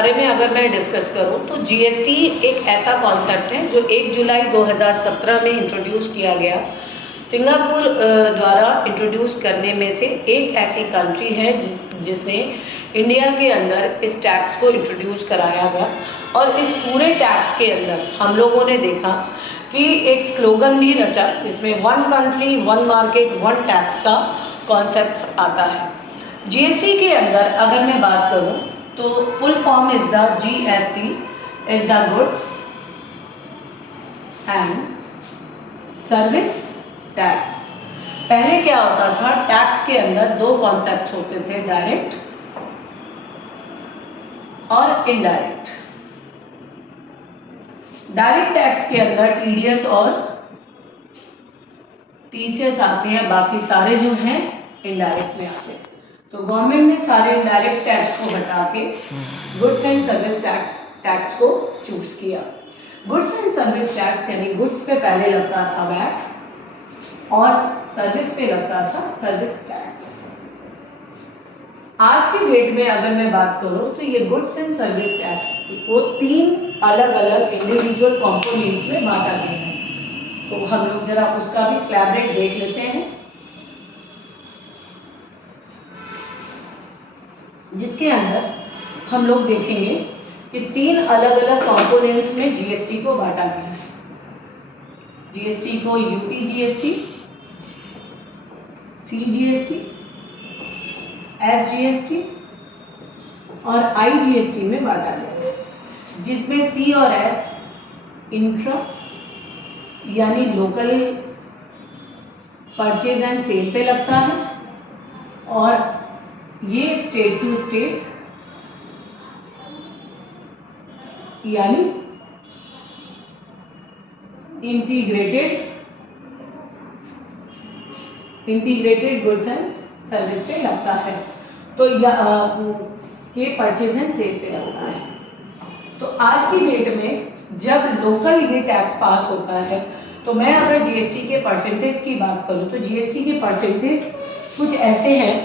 बारे में अगर मैं डिस्कस करूं तो जीएसटी एक ऐसा कॉन्सेप्ट है जो 1 जुलाई 2017 में इंट्रोड्यूस किया गया। सिंगापुर द्वारा इंट्रोड्यूस करने में से एक ऐसी कंट्री है जिसने इंडिया के अंदर इस टैक्स को इंट्रोड्यूस कराया गया। और इस पूरे टैक्स के अंदर हम लोगों ने देखा कि एक स्लोगन भी रचा जिसमें one country one market one tax का कॉन्सेप्ट आता है। जीएसटी के अंदर अगर मैं बात करूं तो full form is the GST is the goods and service tax. पहले क्या होता था, टैक्स के अंदर दो कॉन्सेप्ट्स होते थे, डायरेक्ट और इनडायरेक्ट। डायरेक्ट टैक्स के अंदर टीडीएस और टीसीएस आते हैं, बाकी सारे जो हैं इनडायरेक्ट में आते हैं। तो गवर्नमेंट ने सारे इनडायरेक्ट टैक्स को हटा के गुड्स एंड सर्विस टैक्स को चूज किया। गुड्स एंड सर्विस टैक्स यानी गुड्स पे पहले लगता था वैट और सर्विस पे लगता था सर्विस टैक्स। आज के डेट में अगर मैं बात करूं तो ये गुड्स एंड सर्विस टैक्स को तीन अलग अलग इंडिविजुअल कंपोनेंट्स में बांटा गया है। तो हम लोग जरा उसका भी स्लैब रेट देख लेते हैं, जिसके अंदर हम लोग देखेंगे कि तीन अलग अलग कंपोनेंट्स में जीएसटी को बांटा गया है। जीएसटी को यूटी जीएसटी, सीजीएसटी, एसजीएसटी और आईजीएसटी में बांटा गया है, जिसमें सी और एस इंट्रा यानी लोकल परचेज एंड सेल पे लगता है और ये स्टेट टू स्टेट यानी इंटीग्रेटेड गुड्स एंड सर्विस पे लगता है। तो ये परचेज एंड सेल पे लगता है। तो आज की डेट में जब लोकल ये टैक्स पास होता है तो मैं अगर जीएसटी के परसेंटेज की बात करूं तो जीएसटी के परसेंटेज कुछ ऐसे हैं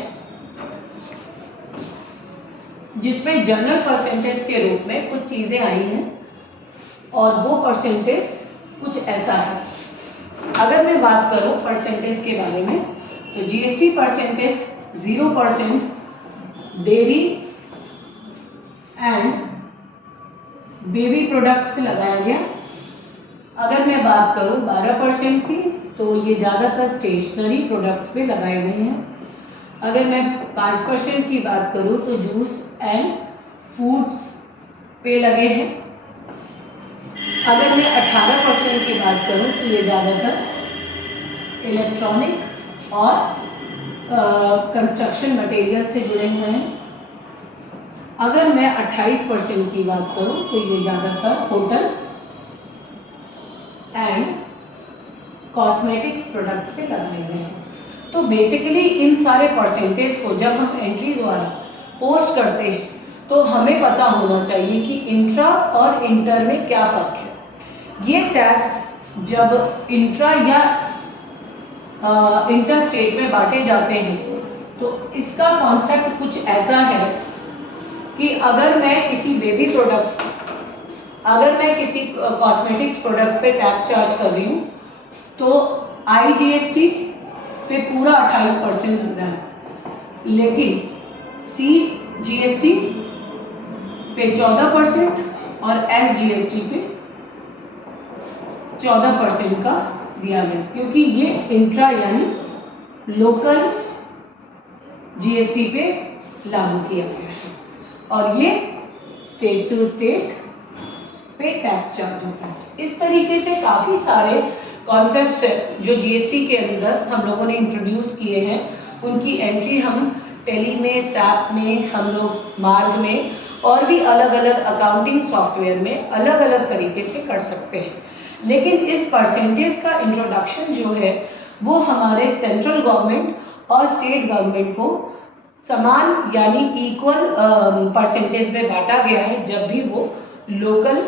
जिसमें जनरल परसेंटेज के रूप में कुछ चीज़ें आई हैं और वो परसेंटेज कुछ ऐसा है। अगर मैं बात करूं परसेंटेज के बारे में तो GST percentage 0% dairy and baby products पे लगाया गया। अगर मैं बात करूं 12% की तो ये ज़्यादातर स्टेशनरी प्रोडक्ट्स पे लगाए गए हैं। अगर मैं 5% की बात करूं तो जूस एंड फूड्स पे लगे हैं। अगर मैं 18% की बात करूं तो ये ज़्यादातर इलेक्ट्रॉनिक और कंस्ट्रक्शन मटेरियल से जुड़े हुए हैं। अगर मैं 28% की बात करूं तो ये ज़्यादातर होटल एंड कॉस्मेटिक्स प्रोडक्ट्स पे लगाए गए हैं। तो बेसिकली इन सारे परसेंटेज को जब हम एंट्री द्वारा पोस्ट करते हैं तो हमें पता होना चाहिए कि इंट्रा और इंटर में क्या फ़र्क है। ये टैक्स जब इंट्रा या इंटर स्टेट में बांटे जाते हैं तो इसका कॉन्सेप्ट कुछ ऐसा है कि अगर मैं किसी बेबी प्रोडक्ट्स, अगर मैं किसी कॉस्मेटिक्स प्रोडक्ट पे टैक्स चार्ज कर रही हूँ तो आईजीएसटी पे पूरा 28% लग रहा है, लेकिन सीजीएसटी पे 14% और एसजीएसटी पे 14% का दिया गया, क्योंकि ये इंट्रा यानी लोकल जीएसटी पे लागू किया गया है और ये स्टेट टू स्टेट पे टैक्स चार्ज होता है। इस तरीके से काफ़ी सारे कॉन्सेप्ट्स है जो जीएसटी के अंदर हम लोगों ने इंट्रोड्यूस किए हैं। उनकी एंट्री हम टेली में, सैप में, हम लोग मार्ग में और भी अलग अलग अकाउंटिंग सॉफ्टवेयर में अलग अलग तरीके से कर सकते हैं। लेकिन इस परसेंटेज का इंट्रोडक्शन जो है वो हमारे सेंट्रल गवर्नमेंट और स्टेट गवर्नमेंट को समान यानी इक्वल परसेंटेज में बांटा गया है जब भी वो लोकल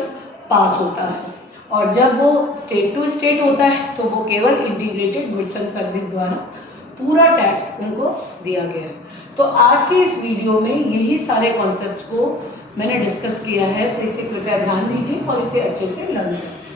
पास होता है, और जब वो स्टेट टू स्टेट होता है तो वो केवल इंटीग्रेटेड गुड्स एंड सर्विस द्वारा पूरा टैक्स उनको दिया गया है। तो आज के इस वीडियो में यही सारे कॉन्सेप्ट्स को मैंने डिस्कस किया है, तो इसे कृपया ध्यान दीजिए और इसे अच्छे से लर्न करें।